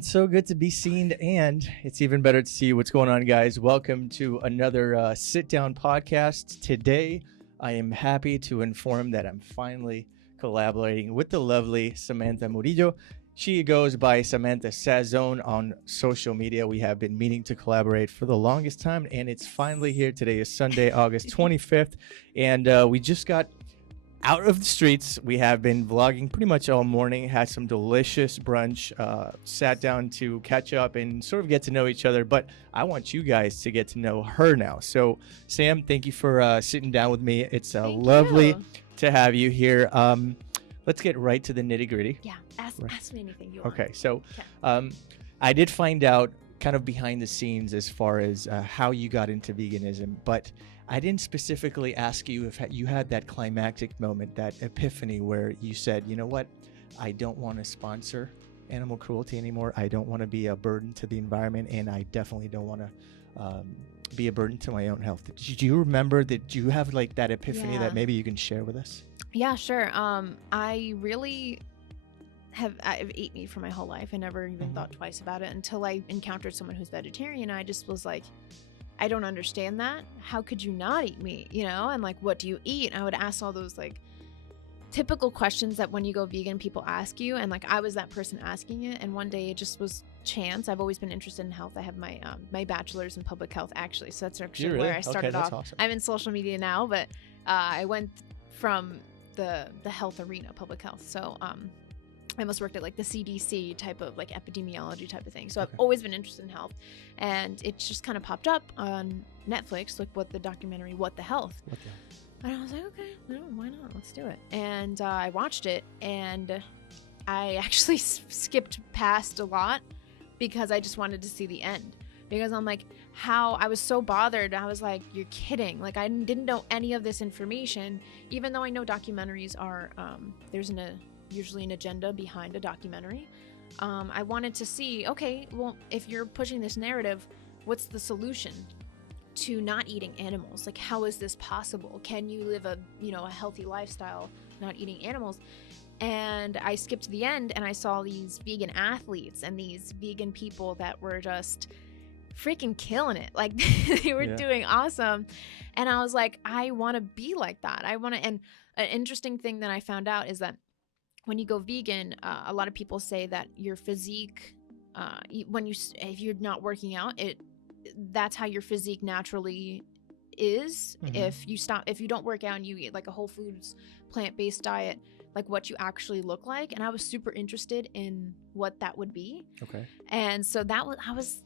So good to be seen, and it's even better to see what's going on, guys. Welcome to another sit-down podcast. Today, I am happy to inform that I'm finally collaborating with the lovely Samantha Murillo. She goes by Samantha Sazon on social media. We have been meaning to collaborate for the longest time, and it's finally here. Today is Sunday, August 25th, and we just got out of the streets. We have been vlogging pretty much all morning, had some delicious brunch, sat down to catch up and sort of get to know each other, but I want you guys to get to know her now. So Sam, thank you for sitting down with me. It's lovely to have you here. Let's get right to the nitty-gritty. Yeah, ask me anything you want. Okay, so I did find out kind of behind the scenes as far as how you got into veganism, but I didn't specifically ask you if you had that climactic moment, that epiphany where you said, you know what, I don't want to sponsor animal cruelty anymore. I don't want to be a burden to the environment, and I definitely don't want to be a burden to my own health. Did you remember that? Do you have like that epiphany that maybe you can share with us? Yeah, sure. I really I've eaten meat for my whole life. I never even thought twice about it until I encountered someone who's vegetarian. I just was like, I don't understand that. How could you not eat meat? You know, and like, what do you eat? And I would ask all those like typical questions that when you go vegan, people ask you. And like, I was that person asking it. And one day it just was chance. I've always been interested in health. I have my my bachelor's in public health, actually. So that's actually where I started off. Awesome. I'm in social media now, but I went from the health arena, public health. So I almost worked at like the CDC type of like epidemiology type of thing. So I've always been interested in health, and it just kind of popped up on Netflix, like the documentary, What the Health. And I was like, okay, no, why not? Let's do it. And I watched it, and I actually skipped past a lot because I just wanted to see the end. Because I'm like, how I was so bothered. I was like, you're kidding. Like, I didn't know any of this information, even though I know documentaries are, there's usually an agenda behind a documentary. I wanted to see, okay, well, if you're pushing this narrative, what's the solution to not eating animals? Like, how is this possible? Can you live a healthy lifestyle not eating animals? And I skipped to the end, and I saw these vegan athletes and these vegan people that were just freaking killing it. Like, they were doing awesome. And I was like, I want to be like that. And an interesting thing that I found out is that when you go vegan, a lot of people say that your physique, if you're not working out, that's how your physique naturally is. If you don't work out and you eat like a whole foods plant-based diet, like what you actually look like. And I was super interested in what that would be. Okay. And so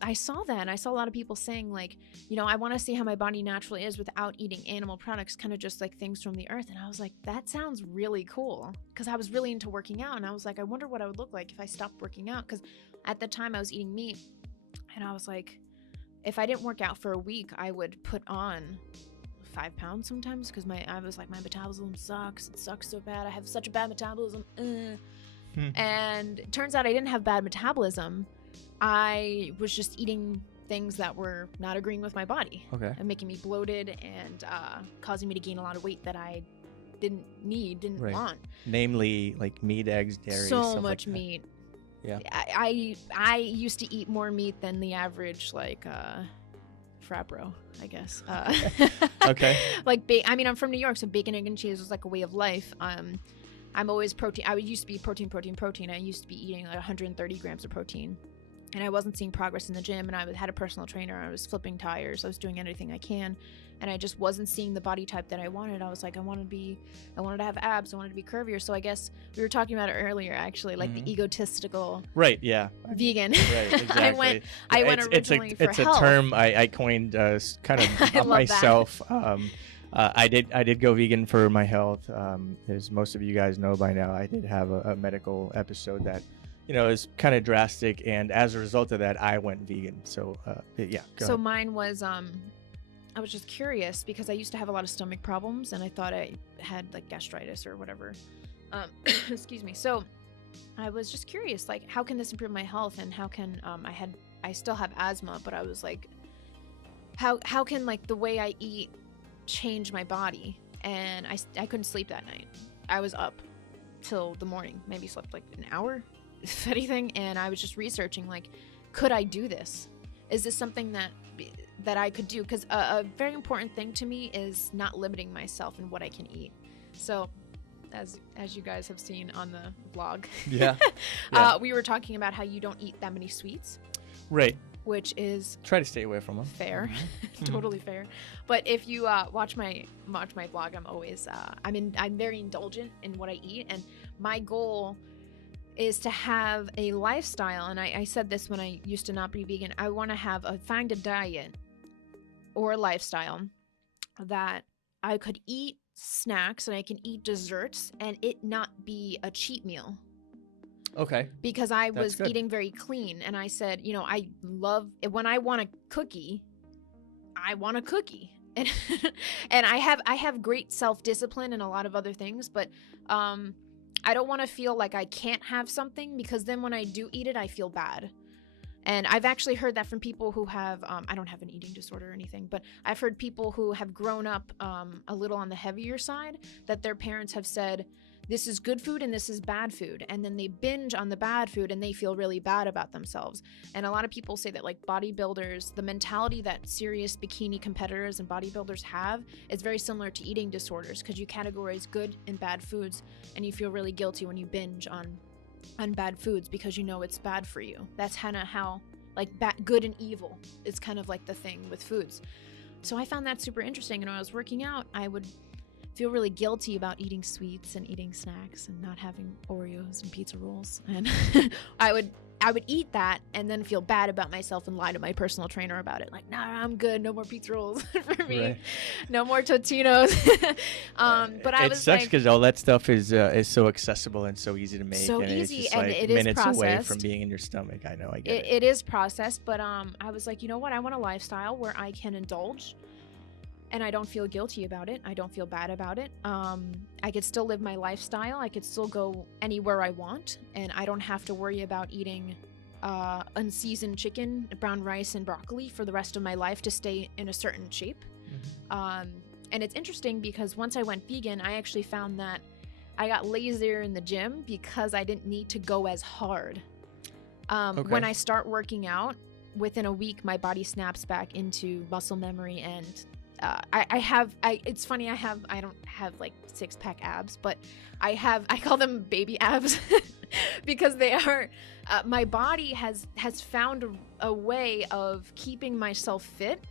I saw that, and I saw a lot of people saying like, I want to see how my body naturally is without eating animal products, kind of just like things from the earth. And I was like, that sounds really cool, because I was really into working out, and I was like, I wonder what I would look like if I stopped working out, because at the time I was eating meat, and I was like, if I didn't work out for a week, I would put on 5 pounds sometimes, because I was like, my metabolism sucks. It sucks so bad. I have such a bad metabolism. And it turns out I didn't have bad metabolism. I was just eating things that were not agreeing with my body and making me bloated and causing me to gain a lot of weight that I didn't want. Namely, like meat, eggs, dairy. So much like meat. Yeah. I used to eat more meat than the average frat bro, I guess. Okay. Like, I'm from New York, so bacon, egg, and cheese was like a way of life. I'm always protein. I used to be protein. I used to be eating like 130 grams of protein, and I wasn't seeing progress in the gym. And I had a personal trainer. I was flipping tires. I was doing anything I can, and I just wasn't seeing the body type that I wanted. I was like, I wanted to have abs. I wanted to be curvier. So I guess we were talking about it earlier, actually, like the egotistical. Right. Yeah. Vegan. Right. Exactly. I went originally for health. It's a term I coined kind of myself. I did go vegan for my health. As most of you guys know by now, I did have a medical episode that, is kind of drastic, and as a result of that, I went vegan. So, yeah. Go ahead. Mine was, I was just curious because I used to have a lot of stomach problems, and I thought I had like gastritis or whatever. Excuse me. So I was just curious, like, how can this improve my health, and how can I still have asthma, but I was like, how can like the way I eat change my body? And I couldn't sleep that night. I was up till the morning, maybe slept like an hour, anything, and I was just researching, like, could I do this? Is this something that I could do? Because a very important thing to me is not limiting myself in what I can eat. So as you guys have seen on the vlog, we were talking about how you don't eat that many sweets, right? Which is try to stay away from them. Fair, totally fair. But if you watch my vlog, I'm always I'm very indulgent in what I eat, and my goal is to have a lifestyle. And I said this when I used to not be vegan. I want to find a diet or a lifestyle that I could eat snacks and I can eat desserts and it not be a cheat meal. Okay. Because I was eating very clean, and I said, I love when I want a cookie, I want a cookie. And and I have great self-discipline and a lot of other things, but I don't want to feel like I can't have something, because then when I do eat it, I feel bad. And I've actually heard that from people who have, I don't have an eating disorder or anything, but I've heard people who have grown up a little on the heavier side, that their parents have said, this is good food and this is bad food. And then they binge on the bad food and they feel really bad about themselves. And a lot of people say that, like, bodybuilders, the mentality that serious bikini competitors and bodybuilders have is very similar to eating disorders, because you categorize good and bad foods and you feel really guilty when you binge on bad foods because it's bad for you. That's kind of how, like, good and evil is kind of like the thing with foods. So I found that super interesting. And when I was working out, I would feel really guilty about eating sweets and eating snacks and not having Oreos and pizza rolls. And I would eat that and then feel bad about myself and lie to my personal trainer about it. Like, nah, I'm good. No more pizza rolls for me. Right. No more Totino's. But I was sucks because all that stuff is so accessible and so easy to make. So and easy, it's just and like it minutes is processed away from being in your stomach. I know, I get it. It is processed, but I was like, you know what? I want a lifestyle where I can indulge and I don't feel guilty about it. I don't feel bad about it. I could still live my lifestyle. I could still go anywhere I want, and I don't have to worry about eating unseasoned chicken, brown rice, and broccoli for the rest of my life to stay in a certain shape. Mm-hmm. And it's interesting because once I went vegan, I actually found that I got lazier in the gym because I didn't need to go as hard. When I start working out, within a week, my body snaps back into muscle memory, and it's funny, I don't have like 6-pack abs, but I call them baby abs because they are, my body has found a way of keeping myself fit,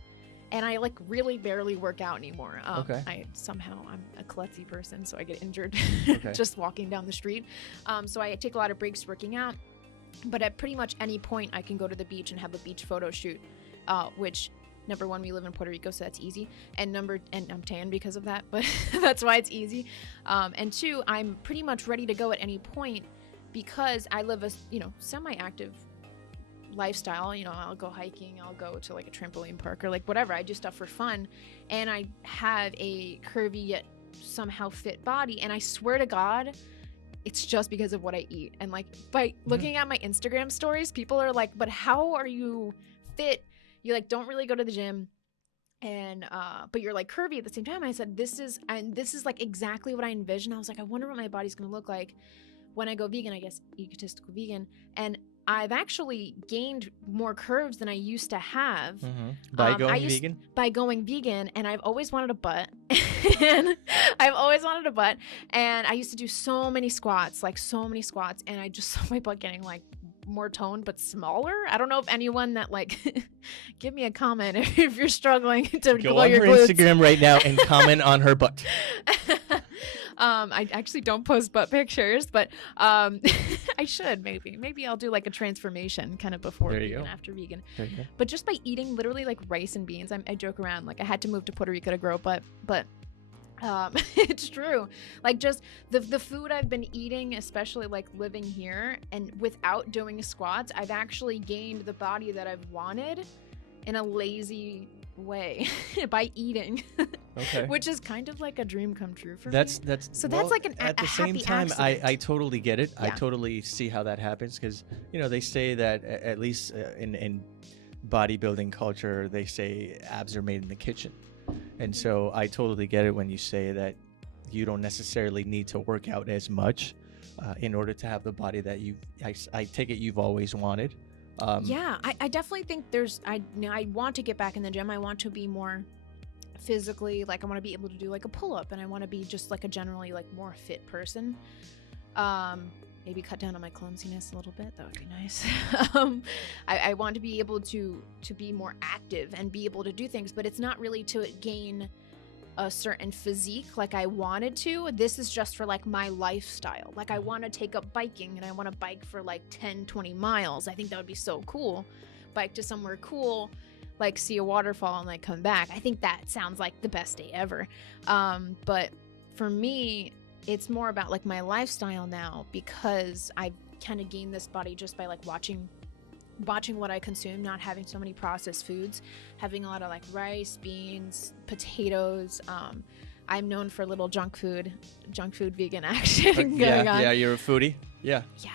and I like really barely work out anymore. I'm a klutzy person, so I get injured just walking down the street. So I take a lot of breaks working out, but at pretty much any point I can go to the beach and have a beach photo shoot, which, number one, we live in Puerto Rico, so that's easy. And I'm tan because of that, but that's why it's easy. And two, I'm pretty much ready to go at any point because I live a, semi-active lifestyle. I'll go hiking, I'll go to like a trampoline park or like whatever. I do stuff for fun. And I have a curvy yet somehow fit body. And I swear to God, it's just because of what I eat. And like by looking at my Instagram stories, people are like, but how are you fit? You like don't really go to the gym, and but you're like curvy at the same time. I said this is like exactly what I envisioned. I was like, I wonder what my body's gonna look like when I go vegan. I guess egotistical vegan, and I've actually gained more curves than I used to have by going vegan. By going vegan, and I've always wanted a butt, and I used to do so many squats, and I just saw my butt getting like more toned but smaller. I don't know if anyone that like give me a comment if you're struggling to go glow on your her glutes. Instagram right now and comment on her butt. I actually don't post butt pictures, but I should maybe I'll do like a transformation kind of before vegan, after vegan. But just by eating literally like rice and beans, I joke around like I had to move to Puerto Rico to grow a butt, but it's true. Like just the food I've been eating, especially like living here and without doing squats, I've actually gained the body that I've wanted in a lazy way by eating. Which is kind of like a dream come true for me. That's like at the same time accident. I totally get it. Yeah. I totally see how that happens because they say that at least in bodybuilding culture, they say abs are made in the kitchen. And so I totally get it when you say that you don't necessarily need to work out as much in order to have the body that I take it you've always wanted. Yeah, I definitely think I want to get back in the gym. I want to be more physically, like I want to be able to do like a pull-up, and I want to be just like a generally like more fit person. Maybe cut down on my clumsiness a little bit. That would be nice. I want to be able to be more active and be able to do things, but it's not really to gain a certain physique like I wanted to. This is just for like my lifestyle. Like I want to take up biking, and I want to bike for like 10-20 miles. I think that would be so cool. Bike to somewhere cool, like see a waterfall and like come back. I think that sounds like the best day ever. But for me, it's more about like my lifestyle now, because I've kind of gained this body just by like watching what I consume, not having so many processed foods, having a lot of like rice, beans, potatoes. I'm known for a little junk food vegan action going on. Yeah, you're a foodie. Yeah. Yeah,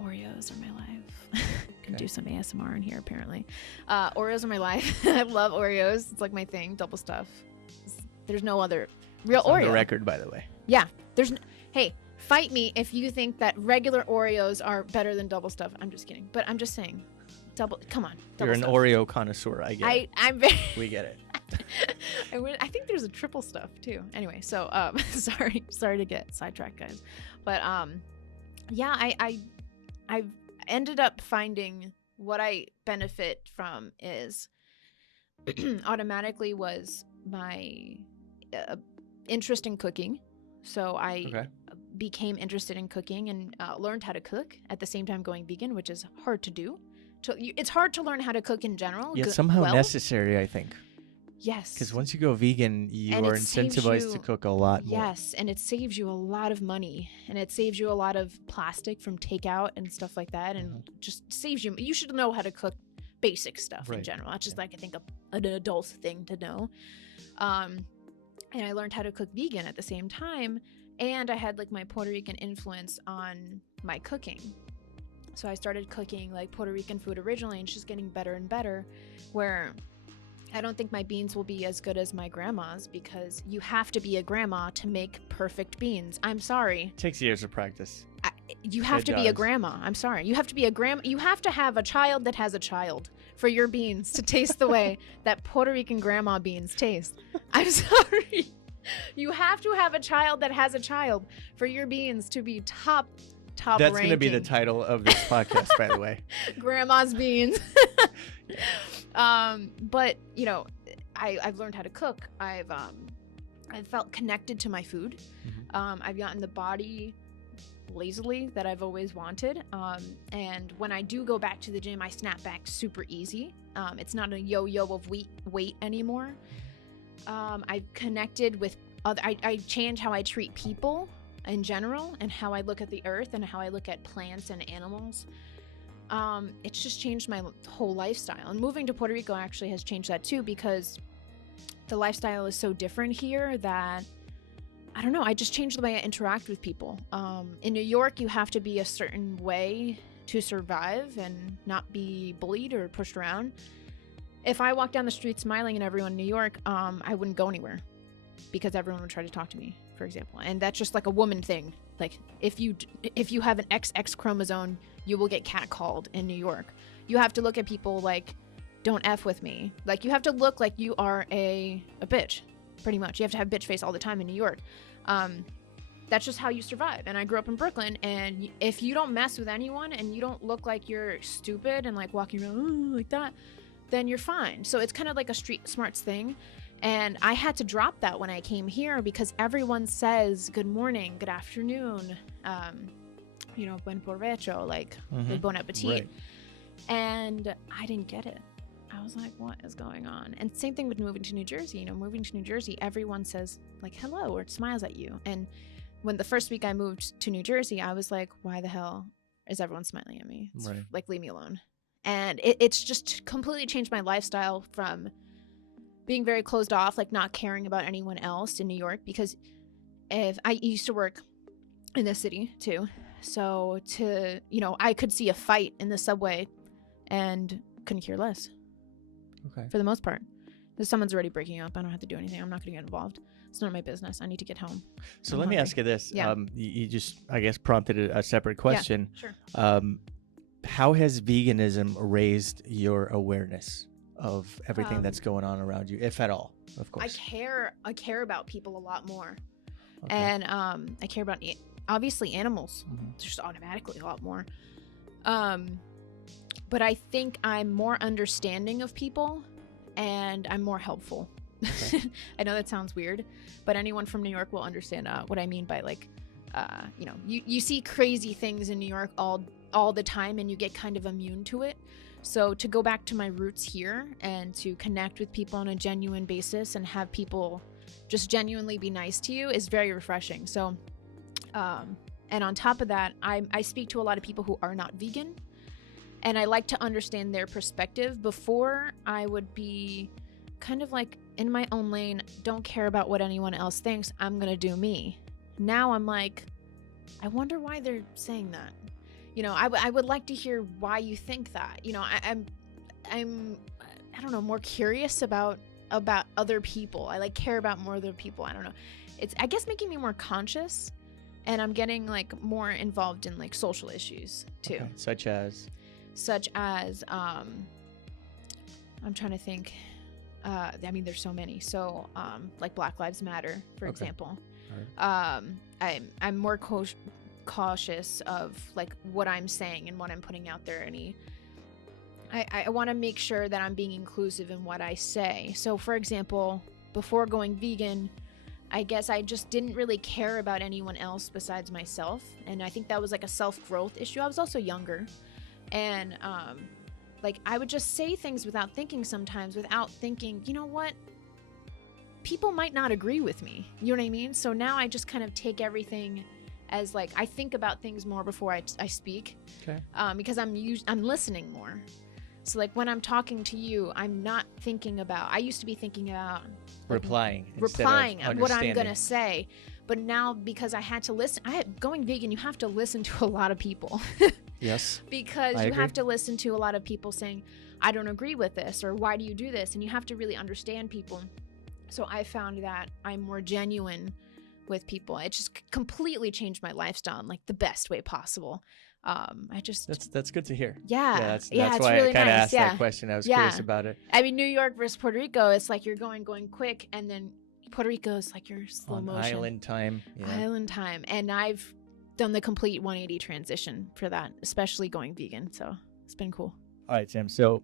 Oreos are my life. Can do some ASMR in here apparently. Oreos are my life. I love Oreos. It's like my thing. Double stuff. There's no other real Oreo. On the record, by the way. Yeah. Hey, fight me if you think that regular Oreos are better than double stuff. I'm just kidding. But I'm just saying, come on. You're an Oreo connoisseur. I get it. I'm very. We get it. I think there's a triple stuff too. Anyway, so sorry to get sidetracked, guys. But yeah, I've ended up finding what I benefit from is automatically was my interest in cooking. So I became interested in cooking and learned how to cook at the same time going vegan, which is hard to do. It's hard to learn how to cook in general. Yeah, somehow necessary, I think. Yes. Because once you go vegan, you are incentivized to cook a lot more. Yes, and it saves you a lot of money, and it saves you a lot of plastic from takeout and stuff like that, and just saves you. You should know how to cook basic stuff in general. That's just like, I think, an adult thing to know. And I learned how to cook vegan at the same time, and I had like my Puerto Rican influence on my cooking. So I started cooking like Puerto Rican food originally, and it's just getting better and better, where I don't think my beans will be as good as my grandma's, because you have to be a grandma to make perfect beans. I'm sorry. It takes years of practice. You have to be a grandma. I'm sorry. You have to be a grandma. You have to have a child that has a child for your beans to taste the way that Puerto Rican grandma beans taste. I'm sorry. You have to have a child that has a child for your beans to be top That's ranking. going to be the title of this podcast, by the way. Grandma's beans. But you know, I've learned how to cook. I've felt connected to my food. I've gotten the body lazily that I've always wanted. And when I do go back to the gym, I snap back super easy. It's not a yo-yo of weight anymore. I've connected with other. I change how I treat people in general, and how I look at the earth, and how I look at plants and animals. It's just changed my whole lifestyle, and moving to Puerto Rico actually has changed that too, because the lifestyle is so different here that I don't know, I just changed the way I interact with people. In New York, you have to be a certain way to survive and not be bullied or pushed around. If I walked down the street smiling at everyone in New York, I wouldn't go anywhere, because everyone would try to talk to me, for example. And that's just like a woman thing. Like if you have an XX chromosome, you will get catcalled in New York. You have to look at people like, don't F with me. Like you have to look like you are a bitch, pretty much. You have to have bitch face all the time in New York. That's just how you survive. And I grew up in Brooklyn, and if you don't mess with anyone and you don't look like you're stupid and like walking around like that, then you're fine. So it's kind of like a street smarts thing. And I had to drop that when I came here, because everyone says good morning, good afternoon, buen provecho, like bon appetit. Right. And I didn't get it. I was like, what is going on? And same thing with moving to New Jersey. Moving to New Jersey, everyone says like hello or smiles at you. And when the first week I moved to New Jersey, I was like, why the hell is everyone smiling at me? It's like, leave me alone. And it's just completely changed my lifestyle from being very closed off, like not caring about anyone else in New York, because if I used to work in the city too. So I could see a fight in the subway and couldn't care less. Okay. For the most part. Someone's already breaking up. I don't have to do anything. I'm not going to get involved. It's none of my business. I need to get home. So let me ask you this. Yeah. You just, I guess, prompted a separate question. Yeah, sure. How has veganism raised your awareness of everything that's going on around you, if at all, of course? I care about people a lot more. Okay. And I care about, obviously, animals. Just automatically a lot more. But I think I'm more understanding of people, and I'm more helpful. Okay. I know that sounds weird, but anyone from New York will understand what I mean by, like, you see crazy things in New York all the time, and you get kind of immune to it. So to go back to my roots here and to connect with people on a genuine basis and have people just genuinely be nice to you is very refreshing. So, and on top of that, I speak to a lot of people who are not vegan, and I like to understand their perspective. Before, I would be kind of like in my own lane, don't care about what anyone else thinks, I'm gonna do me. Now I'm like, I wonder why they're saying that. I would like to hear why you think that. I'm I don't know, more curious about other people. I like care about more other people. I don't know. It's, I guess, making me more conscious, and I'm getting like more involved in like social issues too. Okay. Such as I'm trying to think. I mean, there's so many. So like Black Lives Matter, for example. Right. I'm more cautious of like what I'm saying and what I'm putting out there. I want to make sure that I'm being inclusive in what I say. So for example, before going vegan, I guess I just didn't really care about anyone else besides myself. And I think that was like a self-growth issue. I was also younger. And like I would just say things without thinking sometimes, without thinking, you know what? People might not agree with me. You know what I mean? So now I just kind of take everything as like, I think about things more before I speak. Okay. Because I'm listening more. So like when I'm talking to you, I'm not thinking about, I used to be thinking about like, replying on what I'm going to say. But now because I had to listen, going vegan, you have to listen to a lot of people. Yes. Because you have to listen to a lot of people saying, I don't agree with this, or why do you do this? And you have to really understand people. So I found that I'm more genuine with people. It just completely changed my lifestyle in like the best way possible. That's good to hear. Yeah. That's it's why really I kind of nice. asked that question. I was curious about it. I mean, New York versus Puerto Rico, it's like you're going quick, and then Puerto Rico is like you're slow motion. Island time. Yeah. Island time. And I've done the complete 180 transition for that, especially going vegan. So it's been cool. All right, Sam. So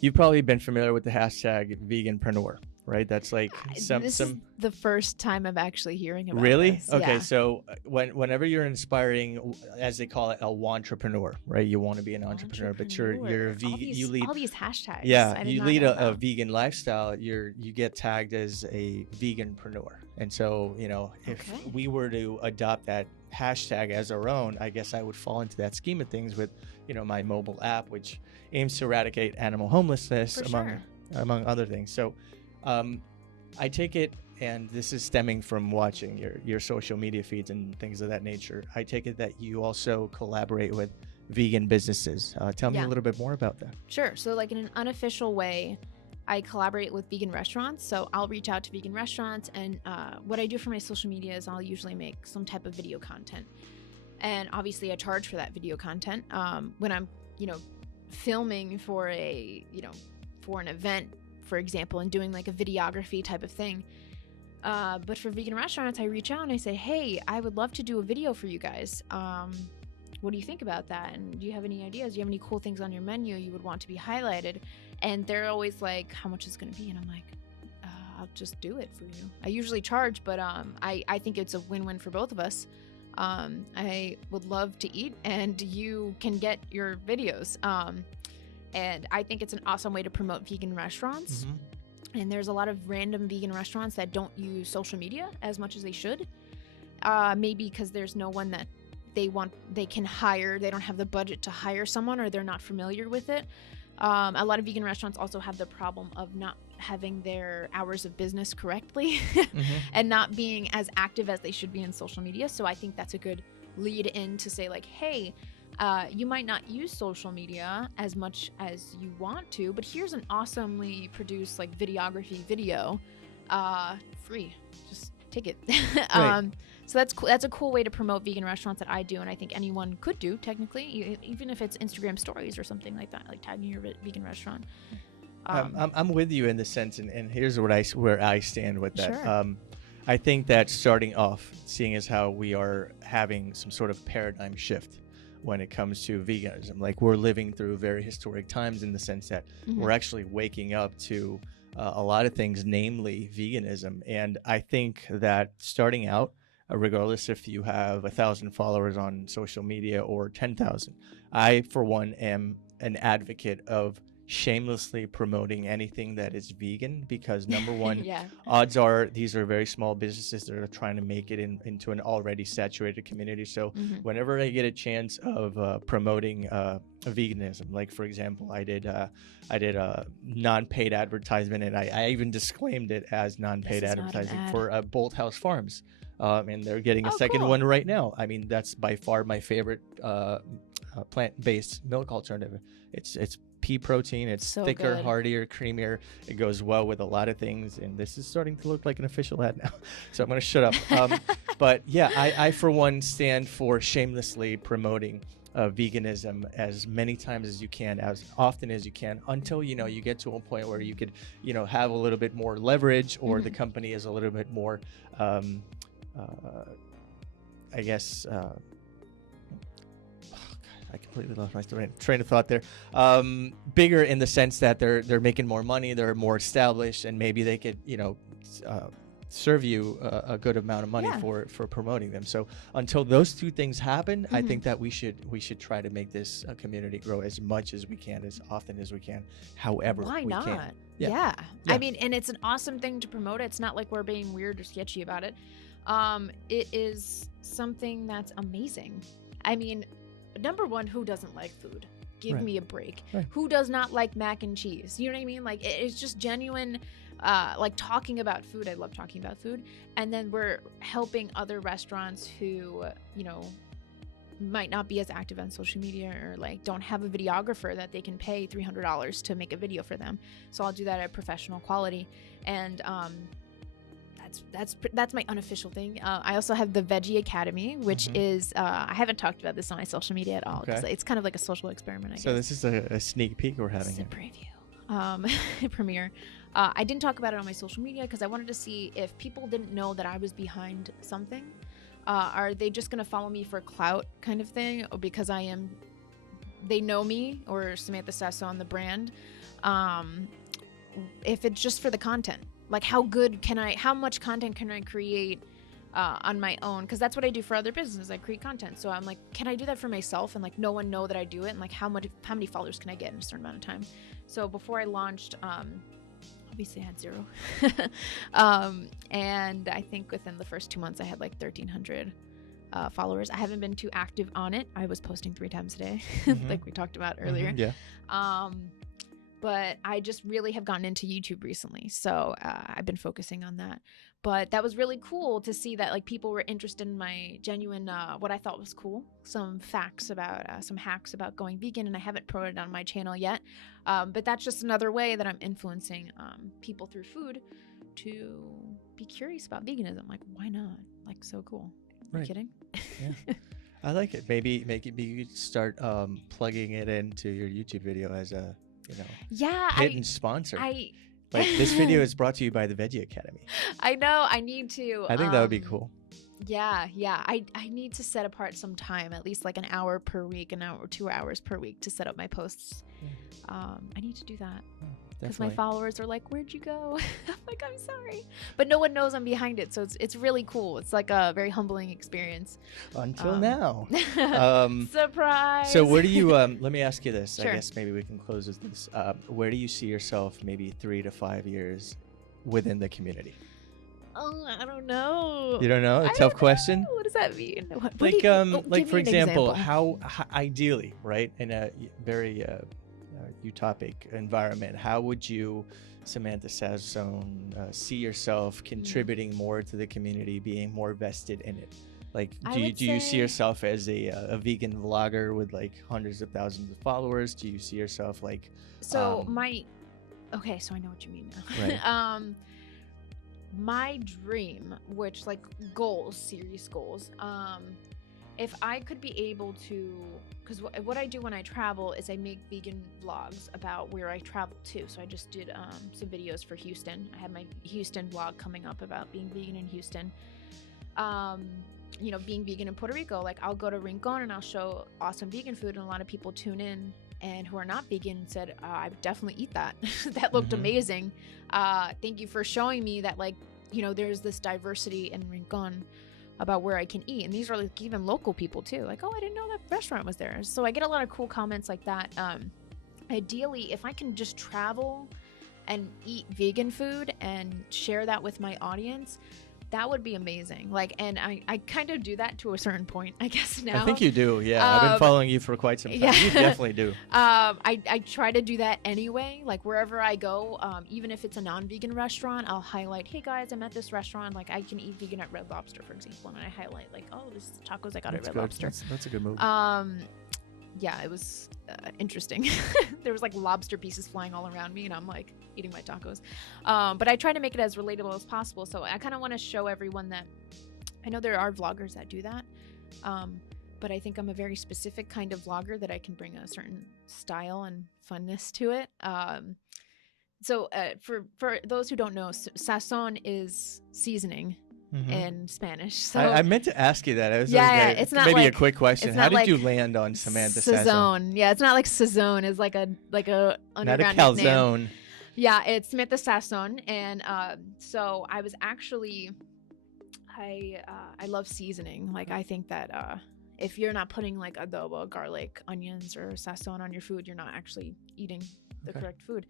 you've probably been familiar with the hashtag veganpreneur, right? That's like this is the first time I'm actually hearing about Really? this. Okay, yeah. So whenever you're inspiring, as they call it, a wantrepreneur, right? You want to be an entrepreneur, but you're a vegan. You lead all these hashtags. Yeah, you lead a vegan lifestyle. You get tagged as a veganpreneur, and so if we were to adopt that hashtag as our own, I guess I would fall into that scheme of things with my mobile app, which aims to eradicate animal homelessness among other things. So. I take it, and this is stemming from watching your social media feeds and things of that nature. I take it that you also collaborate with vegan businesses. Tell me a little bit more about that. Sure. So like in an unofficial way, I collaborate with vegan restaurants. So I'll reach out to vegan restaurants, and what I do for my social media is I'll usually make some type of video content. And obviously I charge for that video content. When I'm, filming for for an event, for example, and doing like a videography type of thing. But for vegan restaurants, I reach out and I say, hey, I would love to do a video for you guys. What do you think about that? And do you have any ideas? Do you have any cool things on your menu you would want to be highlighted? And they're always like, how much is it going to be? And I'm like, I'll just do it for you. I usually charge, but I think it's a win-win for both of us. I would love to eat, and you can get your videos. And I think it's an awesome way to promote vegan restaurants. Mm-hmm. And there's a lot of random vegan restaurants that don't use social media as much as they should. Maybe because there's no one that they can hire. They don't have the budget to hire someone, or they're not familiar with it. A lot of vegan restaurants also have the problem of not having their hours of business correctly and not being as active as they should be in social media. So I think that's a good lead in to say like, hey, You might not use social media as much as you want to, but here's an awesomely produced like videography video, free. Just take it. Right. So that's cool. That's a cool way to promote vegan restaurants that I do, and I think anyone could do technically, even if it's Instagram stories or something like that, like tagging your vegan restaurant. I'm with you in the sense, and here's where I stand with that. Sure. I think that starting off, seeing as how we are having some sort of paradigm shift when it comes to veganism, like we're living through very historic times in the sense that we're actually waking up to a lot of things, namely veganism. And I think that starting out, regardless if you have 1,000 followers on social media or 10,000, I, for one, am an advocate of shamelessly promoting anything that is vegan, because number one, odds are these are very small businesses that are trying to make it into an already saturated community. So whenever I get a chance of promoting veganism, like for example, I did a non-paid advertisement, and I even disclaimed it as non-paid advertising for Bolt House Farms, and they're getting a second one right now. I mean, that's by far my favorite plant-based milk alternative. It's pea protein. It's so thicker, heartier, creamier. It goes well with a lot of things. And this is starting to look like an official ad now. So I'm going to shut up. But yeah, I for one stand for shamelessly promoting veganism as many times as you can, as often as you can, until, you get to a point where you could, have a little bit more leverage, or the company is a little bit more, I guess, I completely lost my train of thought there. Bigger in the sense that they're making more money, they're more established, and maybe they could, serve you a good amount of money for promoting them. So until those two things happen, I think that we should try to make this community grow as much as we can, as often as we can, however Why we not? can. Yeah. I mean, and it's an awesome thing to promote. It's not like we're being weird or sketchy about it. It is something that's amazing. I mean, number one, who doesn't like food? Give me a break. Who does not like mac and cheese? You know what I mean? Like, it's just genuine, like talking about food. I love talking about food. And then we're helping other restaurants who, might not be as active on social media, or like don't have a videographer that they can pay $300 to make a video for them. So I'll do that at professional quality. And, that's my unofficial thing. I also have the Veggie Academy, which is I haven't talked about this on my social media at all, because it's kind of like a social experiment, I guess. So this is a sneak peek we're having. It's a preview, premiere. I didn't talk about it on my social media because I wanted to see if people didn't know that I was behind something. Are they just gonna follow me for clout kind of thing, or because they know me, or Samantha Sazon, the brand? If it's just for the content. Like, how much content can I create on my own? Because that's what I do for other businesses. I create content. So I'm like, can I do that for myself and like no one know that I do it? And like, how many followers can I get in a certain amount of time? So before I launched, obviously I had 0. And I think within the first 2 months I had like 1,300 followers. I haven't been too active on it. I was posting 3 times a day, like we talked about earlier. But I just really have gotten into YouTube recently. So I've been focusing on that. But that was really cool to see that like people were interested in my genuine, what I thought was cool. Some hacks about going vegan. And I haven't promoted it on my channel yet. But that's just another way that I'm influencing people through food to be curious about veganism. Like, why not? Like, so cool. Are you kidding? Yeah. I like it. Maybe you start plugging it into your YouTube video as a hidden sponsor. Like, this video is brought to you by the Veggie Academy. I know. I need to. I think that would be cool. Yeah. I need to set apart some time, at least like an hour per week, an hour or 2 hours per week to set up my posts. I need to do that. Because my followers are like, where'd you go? I'm like, I'm sorry. But no one knows I'm behind it. So it's really cool. It's like a very humbling experience. Until now. Surprise. So where do you, let me ask you this. Sure. I guess maybe we can close with this. Where do you see yourself maybe 3 to 5 years within the community? Oh, I don't know. You don't know? A tough question? What does that mean? Like for example, how ideally, right, in a very utopic environment, how would you, Samantha Sazon, see yourself contributing more to the community, being more vested in it? Like, I do would you see say- yourself as a vegan vlogger with like hundreds of thousands of followers? Do you see yourself like So Um, okay, so I know what you mean now. Right. My dream, which like goals, serious goals, if I could be able to, because what I do when I travel is I make vegan vlogs about where I travel to. So I just did some videos for Houston. I have my Houston vlog coming up about being vegan in Houston. You know, being vegan in Puerto Rico, like I'll go to Rincon and I'll show awesome vegan food, and a lot of people tune in and who are not vegan and said, I would definitely eat that. That looked Mhm. amazing. Thank you for showing me that, like, you know, there's this diversity in Rincon about where I can eat. And these are like even local people too. Like, oh, I didn't know that restaurant was there. So I get a lot of cool comments like that. Ideally, if I can just travel and eat vegan food and share that with my audience, that would be amazing. Like, and I kind of do that to a certain point, I guess now. I think you do. Yeah, I've been following you for quite some time. yeah. You definitely do. I try to do that anyway. Like wherever I go, even if it's a non-vegan restaurant, I'll highlight, hey guys, I'm at this restaurant. Like I can eat vegan at Red Lobster, for example, and I highlight like, oh, this is the tacos I got That's at Red good. Lobster. That's a good move. Yeah, it was interesting. There was like lobster pieces flying all around me, and I'm like eating my tacos. But I try to make it as relatable as possible. So I kind of want to show everyone that I know there are vloggers that do that. But I think I'm a very specific kind of vlogger that I can bring a certain style and funness to it. So for those who don't know, sazon is seasoning Mhm. in Spanish. So I meant to ask you that. I was Yeah, like, yeah, it's not maybe a like- quick question. it's How not did like you land on Samantha Sazon? Sazon. Yeah, it's not like Sazon is like a Not a underground nickname. calzone. Yeah, it's Samantha Sazon, and so I was actually, I love seasoning. Like I think that if you're not putting like adobo, garlic, onions, or sazon on your food, you're not actually eating the Okay. correct food.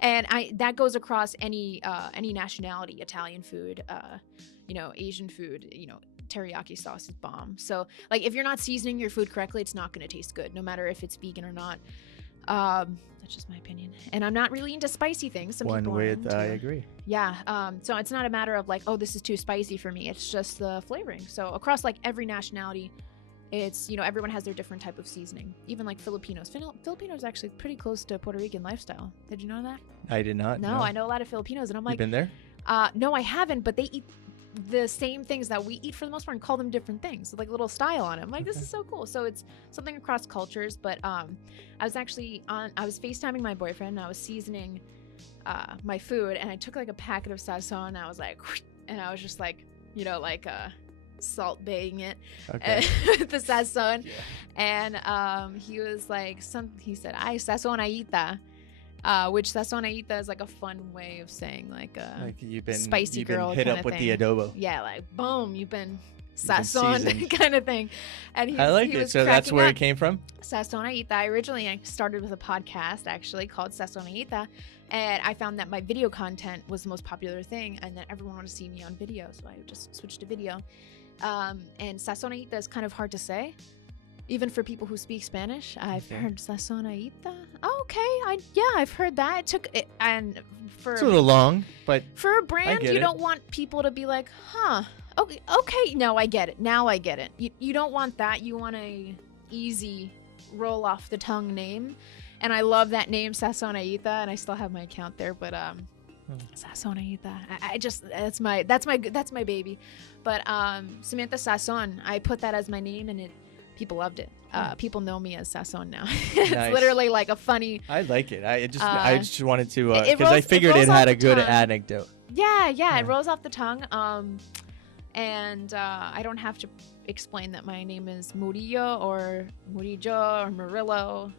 And that goes across any nationality. Italian food, you know, Asian food, you know. Teriyaki sauce is bomb. So like if you're not seasoning your food correctly, it's not going to taste good, no matter if it's vegan or not. That's just my opinion, and I'm not really into spicy things. Some One people are with, into. I agree. Yeah. So it's not a matter of like, oh, this is too spicy for me. It's just the flavoring. So across like every nationality, it's, you know, everyone has their different type of seasoning. Even like Filipinos. Filipinos actually pretty close to Puerto Rican lifestyle. Did you know that? I did not. No, I know a lot of Filipinos, and I'm You like, been there? no, I haven't, but they eat the same things that we eat for the most part and call them different things with like a little style on it. I'm like, this Okay. is so cool. So it's something across cultures. But I was FaceTiming my boyfriend, and I was seasoning my food, and I took like a packet of sazon, and I was like, and I was just like, you know, like salt baying it Okay. with the sazon. Yeah. And he was like, he said, ay, sazonadita. Which sazonadita is like a fun way of saying like Like you've been spicy you've been girl hit kinda up with thing. the adobo. yeah, like boom, you've been You've been sazon seasoned. kind of thing. And I like he it. was So that's cracking where up. it came from? Sazonadita. Originally, I started with a podcast actually called Sazonadita, and I found that my video content was the most popular thing, and that everyone wanted to see me on video, so I just switched to video. And Sazonadita is kind of hard to say, even for people who speak Spanish. I've Okay. heard Sazonadita. Oh, okay, I've heard that. It took it, and for It's a little long, but for a brand, get you it. don't want people to be like, huh, okay, no, I get it. Now I get it. You don't want that. You want a easy, roll off the tongue name. And I love that name, Sazonadita, and I still have my account there, but Sazonadita. I just that's my baby. But Samantha Sazon, I put that as my name, and people loved it. People know me as Sazon now. It's Nice. literally like a funny. I like it. I just wanted to it because I rolls- it figured rolls it had off a the good tongue. anecdote. Yeah, it Yeah. rolls off the tongue. And I don't have to explain that my name is Murillo or Murillo or Murillo.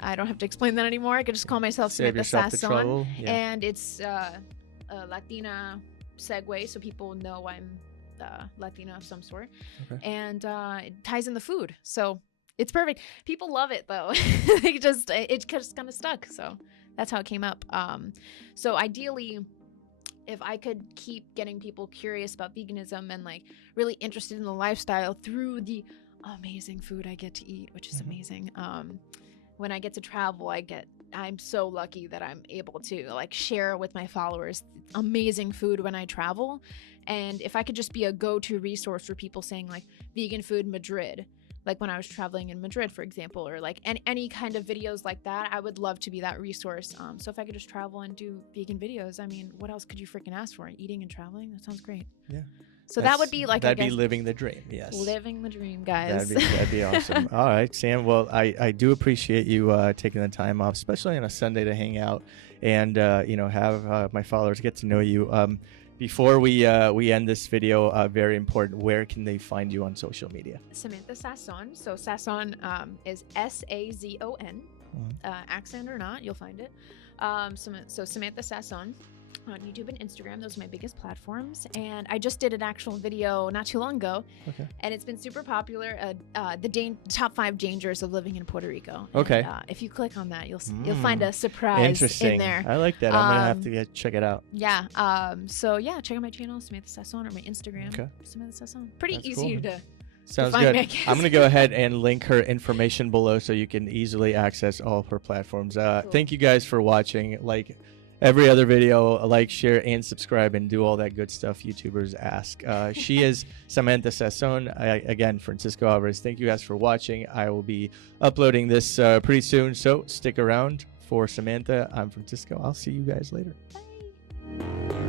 I don't have to explain that anymore. I could just call myself Save Samantha yourself the Sazon. trouble. Yeah. And it's a Latina segue, so people know I'm Latina of some sort. Okay. And it ties in the food, so it's perfect. People love it though. It just kind of stuck, so that's how it came up. So ideally, if I could keep getting people curious about veganism and like really interested in the lifestyle through the amazing food I get to eat, which is Mhm. amazing. When I get to travel, I'm so lucky that I'm able to like share with my followers amazing food when I travel. And if I could just be a go-to resource for people saying like vegan food Madrid, like when I was traveling in Madrid, for example, or like any kind of videos like that, I would love to be that resource. So if I could just travel and do vegan videos, I mean, what else could you freaking ask for? Eating and traveling? That sounds great. Yeah. So that would be like, that'd be living the dream. Yes. Living the dream, guys. That'd be awesome. All right, Sam. Well, I do appreciate you taking the time off, especially on a Sunday, to hang out and have my followers get to know you. Before we end this video, very important, where can they find you on social media? Samantha Sazon. So Sazon is Sazon. Accent or not, you'll find it. So Samantha Sazon on YouTube and Instagram. Those are my biggest platforms. And I just did an actual video not too long ago. Okay. And it's been super popular. The top 5 dangers of living in Puerto Rico. Okay. And, if you click on that, you'll find a surprise in there. I like that. I'm gonna have to check it out. Yeah. So yeah, check out my channel, Samantha Sazon, or my Instagram, Samantha Sazon. Pretty easy to. Sounds good. I'm going to go ahead and link her information below so you can easily access all of her platforms. Cool. Thank you guys for watching. Like every other video, like, share, and subscribe, and do all that good stuff YouTubers ask. She is Samantha Sazon. Again, Francisco Alvarez. Thank you guys for watching. I will be uploading this pretty soon, so stick around. For Samantha, I'm Francisco. I'll see you guys later. Bye.